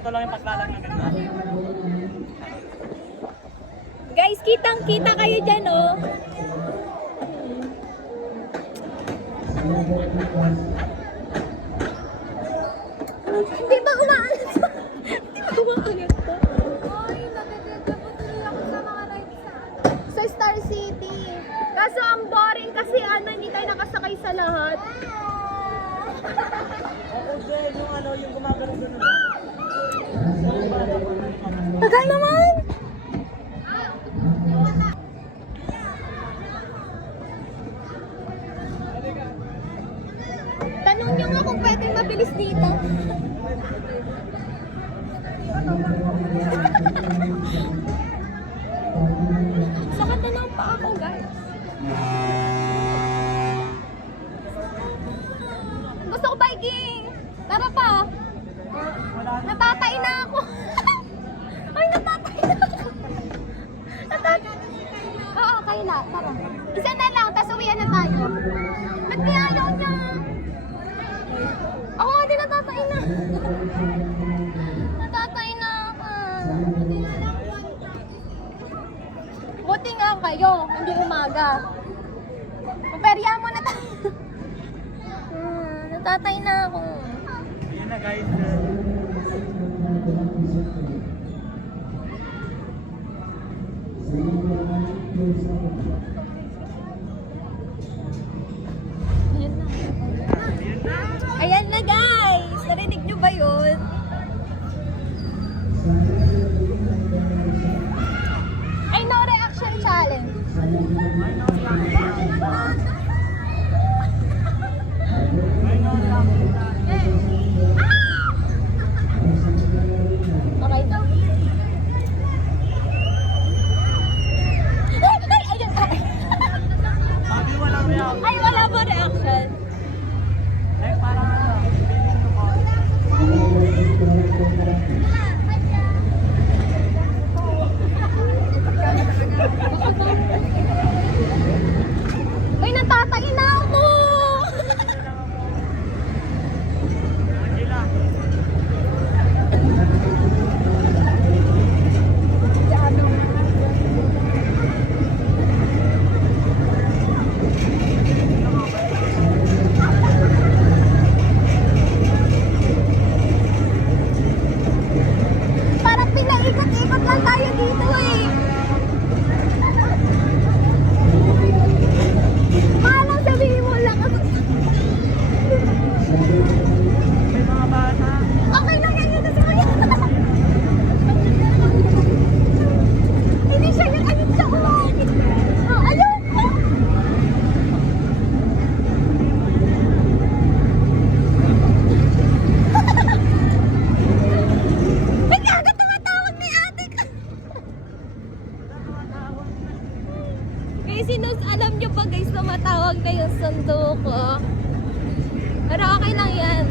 Ito lang yung paglalang ng ganda. Guys, kitang-kita kayo dyan, oh. Hindi ba umaalat? Hindi ba umaalat to? Ay, nagaganda po tuloy ako sa mga rides Sa Star City. Kaso ang boring kasi hindi tayo nakasakay sa lahat. Oo, Jen, yung gumagano doon. Tagal naman! Tanong nyo nga kung pwedeng mabilis dito. Sakit na ng paa ko, guys. Gusto ko biking! Tara pa! Natatay na ako! Ay, natatay na ako! Oo, kayo na. Tara. Isa na lang, tas uwian na tayo. Ba't kaya ayaw niya? Ako nga din natatay na. Natatay na ako. Buti nga kayo, hindi umaga. Maperya mo na tayo. Natatay na ako. Ayan na guys. Ayan na guys! Narinig nyo ba yun? Ay, no reaction challenge. Okay daw. Sabi walang reaction. Ay, wala ba reaction? Eh, parang feeling ko ba? Ay, natatay na ako! Angela. Parang pinaikot-ikot lang tayo dito eh. Malang sabihin mo lang ako. May mga bata. Okay lang yan yun sa kuya. Hindi siya yung ayun siya. Oh, ayun. Ba't ka agad tumatawag ni ate ka? Kasi alam nyo pa guys, tumatawag na yung sundo ko. Pero okay lang yan.